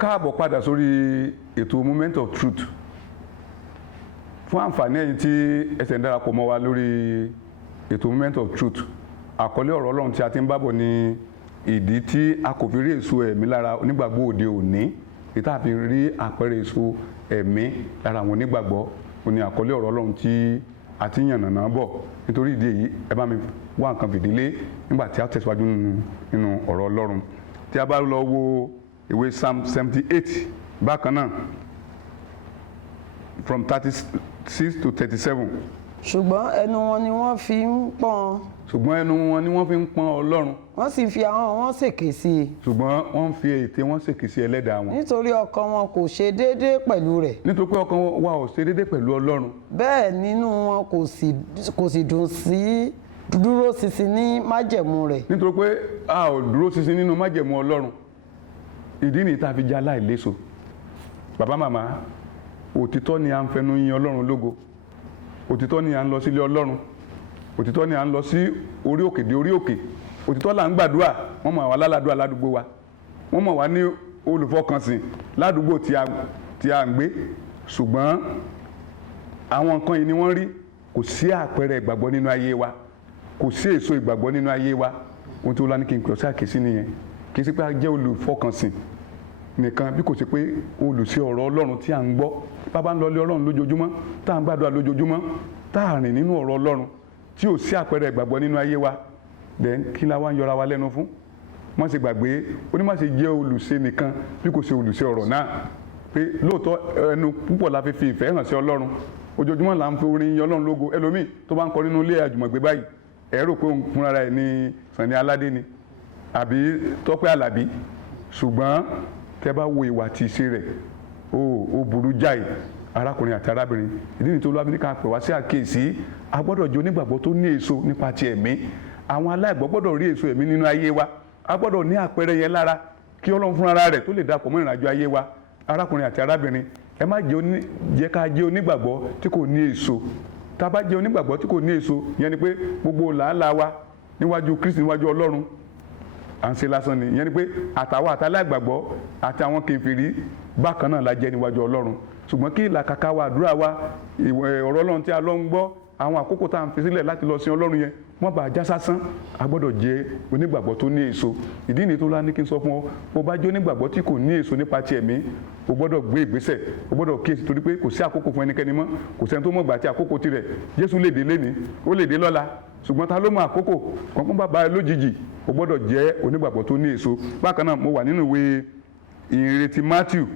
káàbọ̀ padà sórí ètò Moment of Truth. Fún àǹfààní ẹ̀yin tí ẹ ṣẹ̀ ń darapọ̀ mọ́ wa lórí ètò Moment of Truth, àkọlé ọ̀rọ̀ Ọlọ́run tí a ti ń bábọ̀ ní ìdí tí a kò fi rí èso ẹ̀mí lára onígbàgbọ́ òde òní, èyí tá a fi rí àpẹẹrẹ èso ẹ̀mí lára àwọn onígbàgbọ́. Ó ní àkọlé ọ̀rọ̀ Ọlọ́run tí a ti yànnàná bọ̀. Nítorí ìdí èyí, ẹ bá mi wá nǹkan fìdílé nígbà tí a tẹ̀síwájú nínú ọ̀rọ̀ Ọlọ́run. Tí a bá lọ wo ìwé Psalm 78 bákan náà from 36 to 37. ṣùgbọ́n ẹnu wọn ni wọ́n fi ń pọ́n. Ṣùgbọ́n ẹnu wọn ni wọ́n fi ń pọ́n Ọlọ́run. wọ́n sì fi ahọ́n wọn ṣèké sí i. Ṣùgbọ́n wọ́n fi ètè wọn ṣèké sí ẹlẹ́dàá wọn. nítorí ọkàn wọn kò ṣe déédéé pẹ̀lú rẹ̀. Nítorí pé ọkàn wa ò ṣe déédéé pẹ̀lú Ọlọ́run. bẹ́ẹ̀ nínú wọn kò sì dùn sí dúró ṣinṣin ní májẹ̀mú rẹ̀. Nítorí pé a ò dúró ṣinṣin nínú májẹ̀mú Ọlọ́run. Ìdí nìyí tá a fi jẹ́ aláìléso. Bàbá màmá, òtítọ́ ni à ń fẹnu yin Ọlọ́run lógo. Òtítọ́ ni à ń lọ sílé Ọlọ́run. Òtítọ́ ni à ń lọ sí orí òkè dé orí òkè. Òtítọ́ là ń gbàdúrà. Wọ́n mọ̀ wá lálàdúrà ládùúgbò wa. Wọ́n mọ̀ wá ní olùfọkànsìn ládùúgbò tí a ń gbé. Ṣùgbọ́n àwọn nǹkan yìí ni wọ́n rí. Kò sí àpẹẹrẹ ìgbàgbọ́ nínú ayé wa. Kò sí èso ìgbàgbọ́ nínú ayé wa. Ohun tí ó lá ní kí n pè ọ́ sí àkíyèsí nìyẹn. Kì í sí pé a jẹ́ olùfọkànsìn nìkan, bí kò sí pé olùṣe ọ̀rọ̀ Ọlọ́run tí à ń gbọ́. Bàbá ń lọ ilé Ọlọ́run lójoojúmọ́, tá à ń gbàdúrà lójoojúmọ́, tá à rìn nínú ọ̀rọ̀ Ọlọ́run tí ò sí àpẹẹrẹ ìgbàgbọ́ nínú ayé wa. Then kí la wá ń yọra wa lẹ́nu fún? Má ṣe gbàgbé, ó ní má ṣe jẹ́ olùṣe nìkan bí kò ṣe olùṣe ọ̀rọ̀ náà. Pé lóòótọ́ ẹnu púpọ̀ la fi ìfẹ́ hàn sí Ọlọ́run. Ojoojúmọ́ là ń fi orin yin Ọlọ́run lógo. Ẹlòmíì tó bá ń kọ nínú ilé àjùmọ̀gbé báyìí, ẹ rò pé òun fúnra rẹ̀ ní Sàní Aládé ni àbí Tọ́pẹ́ Àlàbí. Ṣùgbọ́n tẹ́ bá wo ìwà tí ìṣe rẹ̀, ó burú jáì, arákùnrin àti arábìnrin. Ìdí nìyí tó Olúwa ní ká pè wá sí àkíyèsí. A gbọ́dọ̀ jẹ́ onígbàgbọ́ tó ní èso nípa ti ẹ̀mí. Àwọn aláìgbọ́ gbọ́dọ̀ rí èso ẹ̀mí nínú ayé wa. A gbọ́dọ̀ ní àpẹẹrẹ yẹn lára kí Ọlọ́run fúnra rẹ̀ tó lè dàpọ̀ mọ́ ìrìnàjò ayé wa. Arákùnrin àti arábìnrin, ẹ má jẹ́ ká jẹ́ onígbàgbọ́ tí kò ní èso. Tá a bá jẹ́ onígbàgbọ́ tí kò ní èso, ìyẹn ni pé gbogbo làálàá wa níwájú Kristi, níwájú Ọlọ́run, à ń ṣe lásán ni. Ìyẹn ni pé àtàwọn àtàláìgbàgbọ́ àti àwọn kèfèrí bákan náà la jẹ́ níwájú Ọlọ́run. Ṣùgbọ́n kí ìlàkàkà wa, àdúrà wa, ọ̀rọ̀ Ọlọ́run tí a lọ ń gbọ́, àwọn àkókò tá à ń fi sílẹ̀ láti lọ sin Ọlọ́run yẹn, wọ́n bá já sásán. A gbọ́dọ̀ jẹ́ onígbàgbọ́ tó ní èso. Ìdí nìyí tó lá ní kí n sọ fún ọ, bó bá jẹ́ onígbàgbọ́ tí kò ní èso nípa ti ẹ̀mí, o gbọ́dọ̀ gbé ìgbésẹ̀, o gbọ́dọ̀ kíyèsí, torí pé kò sí àkókò fún ẹnikẹ́ni mọ́. Kò sẹ́ni tó mọ̀ gbà tí àkókò tirẹ̀. Jésù lè dé lénìí, ó lè dé lọ́la. Ṣùgbọ́n ta ló mọ àkókò? Kọ̀ọ̀kan bàbá ẹ lójijì. O gbọ́dọ̀ jẹ́ onígbàgbọ́ tó ní èso. Bákan náà, mo wà nínú ìwé ìhìnrere ti Matthew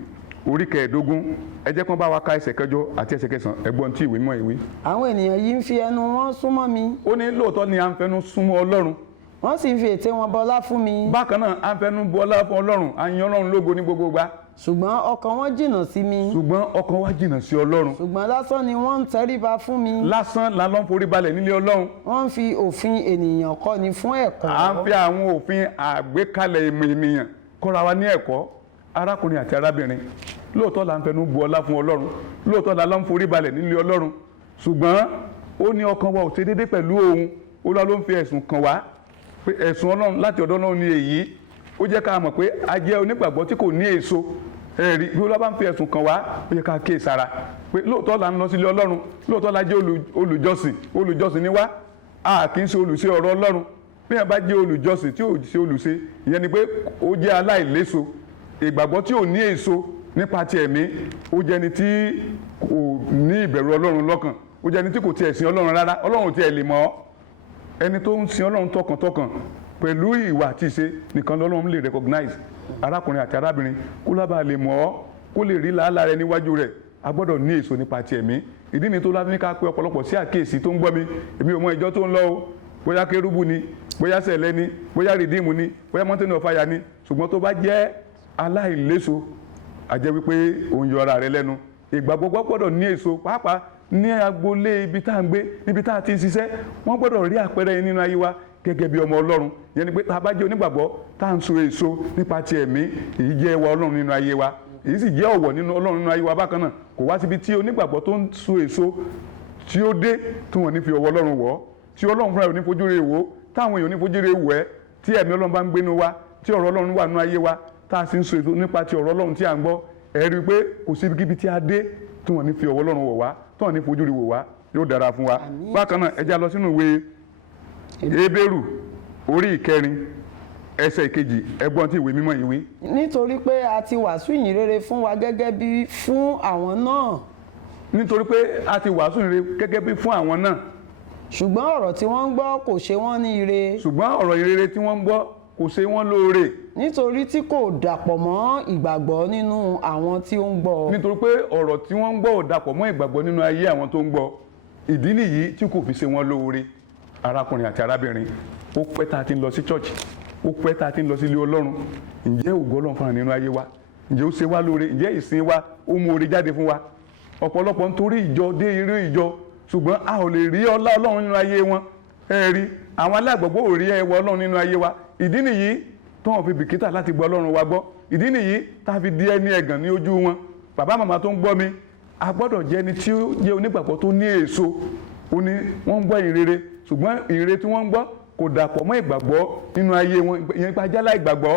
orí 15. Ẹ jẹ́ kán bá wa ka ẹsẹ̀ 8 àti ẹsẹ̀ 9. Ẹgbọ́n tí ìwé mímọ́ ìwé. àwọn ènìyàn yìí ń fi ẹnu wọn súnmọ́ mi. Ó ní lóòótọ́ ni à ń fẹnu súnmọ́ Ọlọ́run. wọ́n sì ń fi ètè wọn bọlá fún mi. Bákan náà, à ń fẹnu bu ọlá fún Ọlọ́run. À ń yan Ọlọ́run lógo ní gbogbo ìgbà. ṣùgbọ́n ọkàn wọn jìnnà sí mi. Ṣùgbọ́n ọkàn wa jìnnà sí Ọlọ́run. ṣùgbọ́n lásán ni wọ́n ń tẹríba fún mi. Lásán la lọ ń forí balẹ̀ nílé Ọlọ́run. wọ́n ń fi òfin ènìyàn kọ́ni fún ẹ̀kọ́. À ń fi àwọn òfin àgbékalẹ̀ ìmọ̀ ènìyàn kọ́ra wa ní ẹ̀kọ́. Arákùnrin àti arábìnrin, lóòótọ́ la ń fẹnu bu ọlá fún Ọlọ́run. Lóòótọ́ la lọ ń forí balẹ̀ nílé Ọlọ́run. Ṣùgbọ́n ó ní ọkàn wa ò ṣe déédéé pẹ̀lú òun. Olúwa ló ń fi ẹ̀sùn kàn wá pé ẹ̀sùn Ọlọ́run láti ọ̀dọ̀ Ọlọ́run ni èyí. Ó jẹ́ ká mọ̀ pé a jẹ́ onígbàgbọ́ tí kò ní èso. Ẹ̀rí bí Olúwa bá ń fi ẹ̀sùn kàn wá, ó yẹ ká kíyèsára pé lóòótọ́ la ń lọ sílé Ọlọ́run. Lóòótọ́ la jẹ́ olùjọ́sìn ni wá. A kì í ṣe olùṣe ọ̀rọ̀ Ọlọ́run. Bí ẹ bá jẹ́ olùjọ́sìn tí ò ṣe olùṣe, ìyẹn ni pé ó jẹ́ aláìléso. Ìgbàgbọ́ tí ò ní èso nípa ti ẹ̀mí, ó jẹ́ ẹni tí kò ní ìbẹ̀rù Ọlọ́run lọ́kàn. Ó jẹ́ ẹni tí kò tiẹ̀ sin Ọlọ́run rárá. Ọlọ́run tiẹ̀ lè mọ̀ ọ́. Ẹni tó ń sin Ọlọ́run tọkàntọkàn pẹ̀lú ìwà àti ìṣe nìkan lọ́lọ́run lè recognize. Arákùnrin àti arábìnrin, kó lábàá lè mọ̀ ọ́, kó lè rí làálàá rẹ níwájú rẹ̀. A gbọ́dọ̀ ní èso nípa ti ẹ̀mí. Ìdí ni tó lá ní ká pé ọ̀pọ̀lọpọ̀ sí àkíyèsí tó ń gbọ́ mi. Èmi ò mọ ìjọ tó ń lọ o. Bóyá Kérúbù ni, bóyá Sẹ̀lẹ̀ ni, bóyá Rìdíìmù ni, bóyá Mountain of Fire ni. Ṣùgbọ́n tó bá jẹ́ aláìléso, a jẹ́ wípé òun yọ ara rẹ lẹ́nu. Ìgbàgbọ́ gbọ́dọ̀ ní èso, pàápàá ní agboolé ibi tá à ń gbé, níbi tá a ti ń ṣiṣẹ́. Wọ́n gbọ́dọ̀ rí àpẹẹrẹ yẹn nínú ayé wa gẹ́gẹ́ bí ọmọ Ọlọ́run. Yẹn ni pé tá a bá jẹ́ onígbàgbọ́ tá à ń so èso nípa ti ẹ̀mí, èyí jẹ́ ẹwà Ọlọ́run nínú ayé wa. Èyí sì jẹ́ ọ̀wọ̀ nínú Ọlọ́run nínú ayé wa bákan náà. Kò wá síbi tí onígbàgbọ́ tó ń so èso tí ó dé tí wọ́n ní fi ọwọ́ Ọlọ́run wọ̀, tí Ọlọ́run fúnra rẹ̀ ò ní fojú rẹ̀ wò, táwọn èèyàn ò ní fojú rẹ̀ wò ẹ́, tí ẹ̀mí Ọlọ́run bá ń gbénu wa, tí ọ̀rọ̀ Ọlọ́run wà nínú ayé wa, tá a sì ń sọ ètò nípa ti ọ̀rọ̀ Ọlọ́run tí à ń gbọ́ ẹ rí i pé kò sí ibikíbi tí a dé tí wọ́n ní fi ọwọ́ Ọlọ́run wò wá tí wọ́n ní fojú rí wò wá yóò dára fún wa. bákan náà ẹ já lọ sínú ìwé Hébérù orí 4 ẹsẹ̀ 2 ẹgbọ́n tí ìwé mímọ́ yìí wí. nítorí pé a ti wàásù ìyìn rere fún wa gẹ́gẹ́ bí fún àwọn náà. nítorí pé a ti wàásù ìyìn rere gẹ́gẹ́ bí fún àwọn náà. ṣùgbọ́n ọ̀rọ̀ tí wọ́n ń gbọ́ kò ṣe wọ́n ní ire. ṣùgbọ́n ọ̀rọ̀ ìrere tí wọ́n ń gbọ́ kò ṣe wọ́n lóore. nítorí tí kò dàpọ̀ mọ́ ìgbàgbọ́ nínú àwọn tí ó ń gbọ́. nítorí pé ọ̀rọ̀ tí wọ́n ń gbọ́ ò dàpọ̀ mọ́ ìgbàgbọ́ nínú ayé àwọn tó ń gbọ́. ìdí nìyí tí kò fi ṣe wọ́n lóore. arákùnrin àti arábìnrin ó pẹ́ tá a ti ń lọ sí church ó pẹ́ tá a ti ń lọ sí ilé Ọlọ́run ǹjẹ́ ògo Ọlọ́run fún wa nínú ayé wa ǹjẹ́ ó ṣe wá lóore ǹjẹ́ ìsìn wa ó mú oore jáde fún wa ọ̀pọ̀lọpọ̀ nítorí ìjọ dé irú ìjọ ṣùgbọ́n a ò lè rí ọlá Ọlọ́run nínú ayé wọn ẹ rí àwọn alágbàgbọ́ ò rí ẹwà Ọlọ́run nínú ayé wa ìdí nìyí tó wọn fi bìkítà láti gbọ́ Ọlọ́run wa gbọ́ ìdí nìyí tá a fi di ẹni ẹ̀gàn ní ojú wọn bàbá màmá tó ń gbọ́ mi a gbọ́dọ̀ jẹ́ ẹni tí ó jẹ́ onígbàgbọ́ tó ní èso ó ní wọ́n ń gbọ́ ìrere ṣùgbọ́n ìrere tí wọ́n ń gbọ́ kò dàpọ̀ mọ́ ìgbàgbọ́ nínú ayé wọn ìyẹn pa ajálá ìgbàgbọ́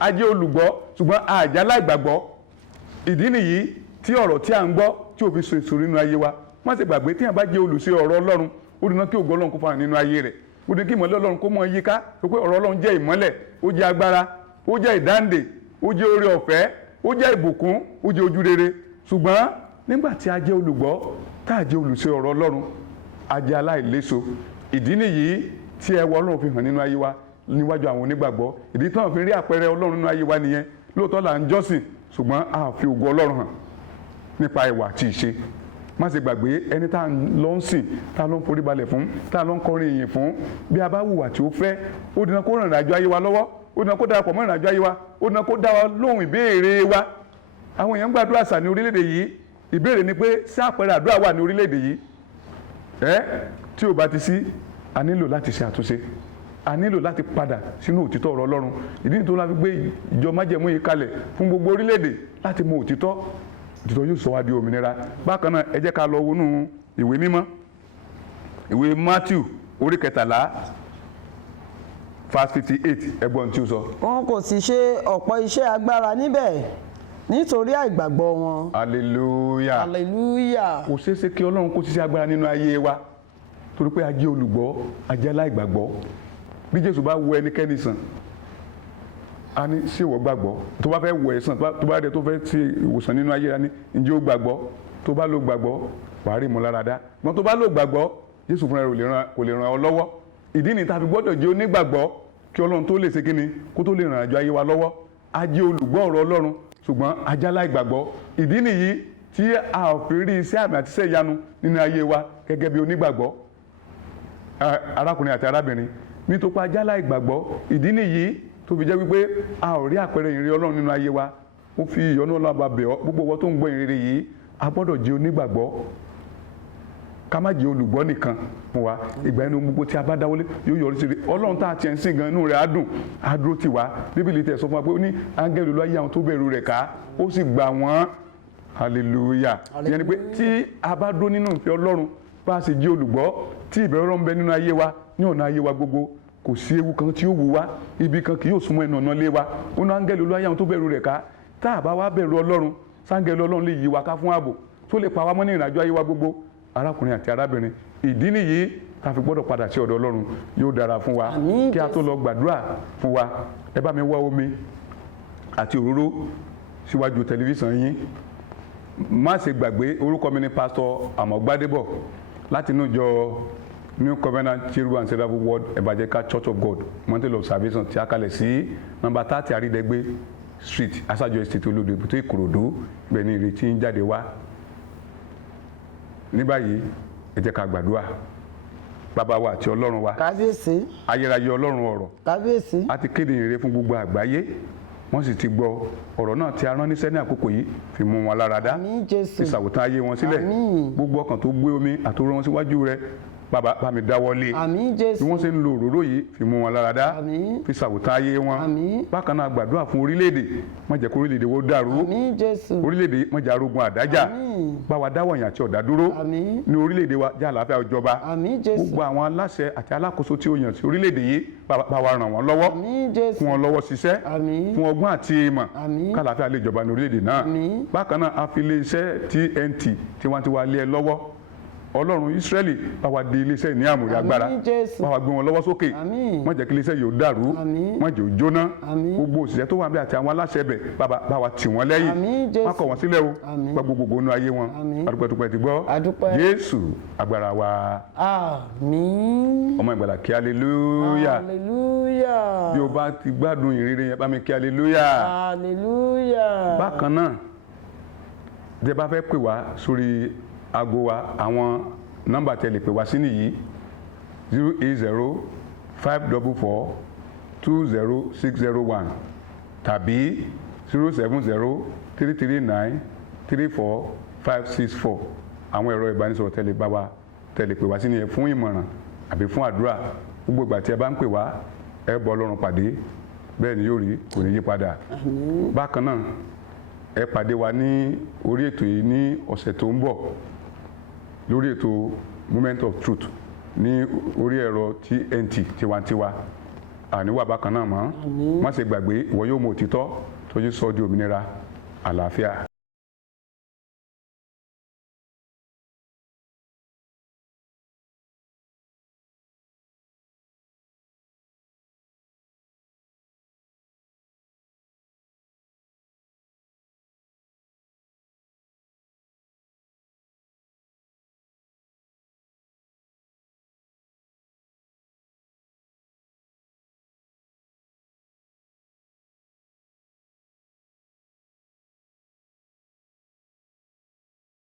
ajé olùgbọ́ ṣùgbọ́n àjálá ìgbàgbọ́ ìdí nìyí tí ọ̀rọ̀ tí à ń gbọ́ tí ò fi so èso nínú ayé wa má ṣe gbàgbé tí à bá jẹ́ olùṣe ọ̀rọ̀ Ọlọ́run ó dùn náà kí ògo Ọlọ́run kó fara nínú ayé rẹ̀ ó dùn kí ìmọ́lẹ̀ Ọlọ́run kó mọ yíká tó pé ọ̀rọ̀ Ọlọ́run jẹ́ ìmọ́lẹ̀ ó jẹ́ agbára ó jẹ́ ìdáǹdè ó jẹ́ oore ọ̀fẹ́ ó jẹ́ ìbùkún ó jẹ́ ojú rere ṣùgbọ́n nígbà tí a jẹ́ olùgbọ́ tá a jẹ́ olùṣe ọ̀rọ̀ Ọlọ́run a jẹ́ aláìléso ìdí nìyí tí ẹwà Ọlọ́run fi hàn nínú ayé wa níwájú àwọn onígbàgbọ́ ìdí tí wọ́n fi rí àpẹẹrẹ Ọlọ́run nínú ayé wa nìyẹn lóòótọ́ là ń jọ́sìn ṣùgbọ́n a fi ògo Ọlọ́run hàn nípa ìwà àti ìṣe má ṣe gbàgbé ẹni tá a lọ ń sìn tá a lọ ń forí balẹ̀ fún tá a lọ ń kọrin ìyìn fún bí a bá hùwà tí ó fẹ́ ó dínà kó rìn ìrìnàjò ayé wa lọ́wọ́ ó dínà kó darapọ̀ mọ́ ìrìnàjò ayé wa ó dínà kó dá wa lóhùn ìbéèrè wa àwọn èèyàn ń gbàdúrà sà ní orílẹ̀-èdè yìí ìbéèrè ni pé sí àpẹẹrẹ àdúrà wà ní orílẹ̀-èdè yìí tí ò bá ti sí a nílò láti ṣe àtúnṣe a nílò láti padà sínú òtítọ́ ọ̀rọ̀ Ọlọ́run ìdí nítorí la fi gbé ìjọ májẹ̀mú yìí kalẹ̀ fún gbogbo orílẹ̀-èdè láti mọ òtítọ́ yóò sọ wá di òmìnira bákan náà ẹ jẹ́ ká lọ wọnú ìwé mímọ́ ìwé Matthew orí 13 verse 58 ẹgbọ́n tí ó sọ. wọn kò sì ṣe ọ̀pọ̀ iṣẹ́ agbára níbẹ̀ nítorí àìgbàgbọ́ wọn. hallelujah hallelujah. kò ṣeé ṣe kí Ọlọ́run kó ṣiṣẹ́ agbára nínú ayé wa torí pé a jẹ́ olùgbọ́ a jẹ́ aláìgbàgbọ́ bí Jésù bá wo ẹnikẹ́ni sàn a ní ṣé ìwọ gbàgbọ́ tó bá fẹ́ wọ ẹ̀sán tó bá dé tó fẹ́ ṣe ìwòsàn nínú ayé rẹ ní ǹjẹ́ ó gbàgbọ́ tó bá lò gbàgbọ́ wàá rí ìmúláradá ṣùgbọ́n tó bá lò gbàgbọ́ Jésù fúnra rẹ̀ kò lè ràn ọ́ lọ́wọ́ ìdí ni tá a fi gbọ́dọ̀ jẹ́ onígbàgbọ́ kí Ọlọ́run tó lè ṣe kíni kó tó lè ràn àjọ ayé wa lọ́wọ́ a jẹ́ olùgbọ́ ọ̀rọ̀ Ọlọ́run ṣùgbọ́n a jẹ́ aláìgbàgbọ́ ìdí nìyí tí a ò fi rí iṣẹ́ àmì àti iṣẹ́ ìyanu nínú ayé wa gẹ́gẹ́ bí onígbàgbọ́ arákùnrin àti arábìnrin nítorí a jẹ́ aláìgbàgbọ́ ìdí nìyí tó fi jẹ́ wípé a ò rí àpẹẹrẹ ìrere Ọlọ́run nínú ayé wa ó fi ìyọ́nú Ọlọ́run bá bẹ̀ ọ́ gbogbo ọwọ́ tó ń gbọ́ ìrere yìí a gbọ́dọ̀ jẹ́ onígbàgbọ́ ká má jẹ́ olùgbọ́ nìkan fún wa ìgbà inú gbogbo tí a bá dáwọ́lé yóò yọrí sí i Ọlọ́run tá a tiẹ̀ ń sìn gan inú rẹ̀ á dùn á dúró tì wá Bíbélì tẹ̀ sọ fún wa pé ó ní áńgẹ́lì ló ayé àwọn tó bẹ̀rù rẹ̀ ká ó sì gbà wọ́n hallelujah ìyẹn ni pé tí a bá dúró nínú ìfẹ́ Ọlọ́run bá a sì jẹ́ olùgbọ́ tí ìbẹ̀rù Ọlọ́run bẹ nínú ayé wa ní ọ̀nà ayé wa gbogbo kò sí ewu kan tí ó wù wá ibi kan kì yóò súnmọ́ ẹnu ọ̀nà lé wa ó ní áńgẹ́lì olú ayé àwọn tó bẹ̀rù rẹ̀ ká tá a bá wá bẹ̀rù Ọlọ́run sáńgẹ́lì Ọlọ́run lè yí wa ká fún ààbò tó lè pa wá mọ́ ní ìrìnàjò ayé wa gbogbo arákùnrin àti arábìnrin ìdí nìyí tá a fi gbọ́dọ̀ padà sí ọ̀dọ̀ Ọlọ́run yóò dára fún wa kí a tó lọ gbàdúrà fún wa ẹ bá mi wá omi àti òróró síwájú tẹlifíṣàn yín má ṣe gbàgbé orúkọ mi ni pásítọ̀ Àmọ́ Gbádébọ̀ láti inú ìjọ New Covenant Cherub and Seraphim World Evangelical Church of God Mountain of Salvation tí a kalẹ̀ sí nọ́mbà 30 Àrídẹ́gbé Street Aṣáájú Estate Olódò Èbúté Ìkòròdú ibẹ̀ ni ìrètí ń jáde wá. Ní báyìí ẹ jẹ́ ká gbàdúrà bàbá wa àti Ọlọ́run wa kábíyèsí ayérayé Ọlọ́run ọ̀rọ̀ kábíyèsí a ti kéde ìrere fún gbogbo àgbáyé wọ́n sì ti gbọ́ ọ̀rọ̀ náà tí a rán níṣẹ́ ní àkókò yìí fi mú wọn lára dá àmín Jésù fi ṣàwòtán ayé wọn sílẹ̀ àmín gbogbo ọkàn tó gbé omi àtòrò wọn síwájú rẹ bàbá bá mi dáwọ́lé àmín bí Jésù. wọ́n ṣe ń lo òróró yìí fi mú wọn lára dá àmín fi ṣàwòtán ayé wọn àmín bákan náà gbàdúrà fún orílẹ̀-èdè má jẹ́ kó orílẹ̀-èdè wo dàrú àmín Jésù. orílẹ̀-èdè má jẹ́ arógun àdájà àmín bá wa dáwọ̀ yàn àti ọ̀dá dúró àmín ní orílẹ̀-èdè wa jẹ́ àlàáfíà ìjọba àmín Jésù. gbogbo àwọn aláṣẹ àti alákòóso tí ó yàn sí orílẹ̀-èdè yìí bá wa ràn wọ́n lọ́wọ́ àmín Jésù. fún wọn lọ́wọ́ ṣiṣẹ́ àmín fún ọgbọ́n àti ìmọ̀ àmín kálàáfíà lè jọba ní orílẹ̀-èdè náà àmín bákan náà a fi iléeṣẹ́ TNT tiwantiwa lé ẹ lọ́wọ́ ọlọ́run Ísírẹ́lì bá wa di iléeṣẹ́ ní àmúrí agbára àmín Jésù. bá wa gbé wọn lọ́wọ́ sókè àmín má jẹ́ kí iléeṣẹ́ yóò dàrú àmín má jẹ́ ó jóná àmín gbogbo òṣìṣẹ́ tó wà níbẹ̀ àti àwọn aláṣẹ bẹ̀ bá wa tì wọ́n lẹ́yìn àmín Jésù. má kọ̀ wọ́n sílẹ̀ o àmín gba gbogbo inú ayé wọn àmín adúpẹ́dúpẹ́ ti gbọ́ adúpẹ́. Jésù agbára wa àmín ọmọ ìgbàlà kí aleluya hallelujah bí o bá ti gbádùn ìrere yẹn bá mi kí aleluya hallelujah. bákan náà tẹ́ bá fẹ́ pè wá sórí aago wa àwọn nọ́mbà tẹ́ lè pè wá sí nìyí 080-544-20601 tàbí 070-339-34564 àwọn ẹ̀rọ ìbánisọ̀rọ̀ tẹ́ lè bá wa tẹ́ lè pè wá sí nìyẹn fún ìmọ̀ràn àbí fún àdúrà gbogbo ìgbà tí ẹ bá ń pè wá ẹ bọ́ Ọlọ́run pàdé bẹ́ẹ̀ ni yóò rí kò ní yí padà bákan náà ẹ pàdé wa ní orí ètò yìí ní ọ̀sẹ̀ tó ń bọ̀ lórí ètò Moment of Truth ní orí ẹ̀rọ TNT tiwantiwa àníwá bákan náà mọ́ má ṣe gbàgbé ìwọ yóò mọ òtítọ́ tó yí sọ di òmìnira àlàáfíà.